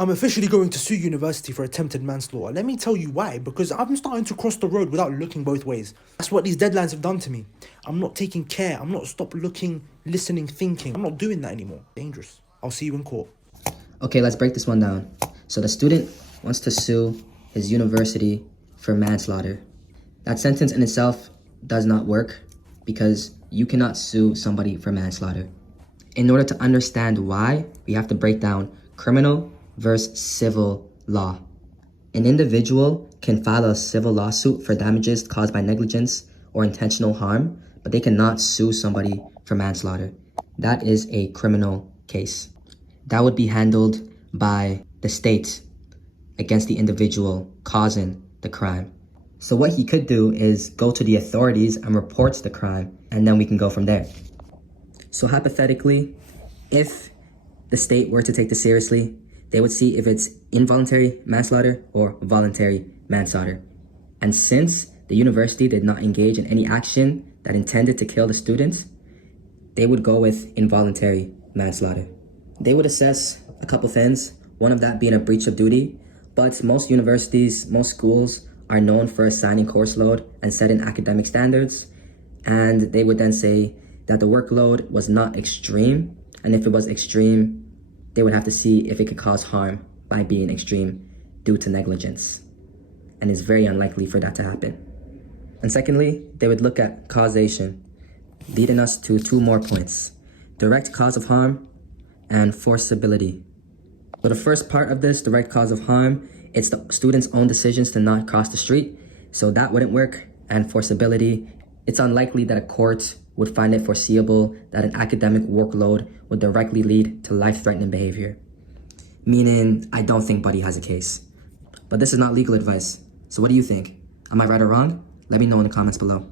I'm officially going to sue university for attempted manslaughter. Let me tell you why. Because I'm starting to cross the road without looking both ways. That's what these deadlines have done to me. I'm not taking care. I'm not stop looking, listening, thinking. I'm not doing that anymore. Dangerous. I'll see you in court. Okay, let's break this one down. So the student wants to sue his university for manslaughter. That sentence in itself does not work because you cannot sue somebody for manslaughter. In order to understand why, we have to break down criminal versus civil law. An individual can file a civil lawsuit for damages caused by negligence or intentional harm, but they cannot sue somebody for manslaughter. That is a criminal case. That would be handled by the state against the individual causing the crime. So what he could do is go to the authorities and report the crime, and then we can go from there. So hypothetically, if the state were to take this seriously, they would see if it's involuntary manslaughter or voluntary manslaughter. And since the university did not engage in any action that intended to kill the students, they would go with involuntary manslaughter. They would assess a couple things, one of that being a breach of duty, but most universities, most schools are known for assigning course load and setting academic standards, and they would then say that the workload was not extreme, and if it was extreme, they would have to see if it could cause harm by being extreme due to negligence, and it's very unlikely for that to happen. And secondly, they would look at causation, leading us to two more points: direct cause of harm and forcibility. So the first part of this, direct cause of harm, it's the student's own decisions to not cross the street, so that wouldn't work. And forcibility, it's unlikely that a court would find it foreseeable that an academic workload would directly lead to life-threatening behavior. Meaning, I don't think Buddy has a case. But this is not legal advice. So what do you think? Am I right or wrong? Let me know in the comments below.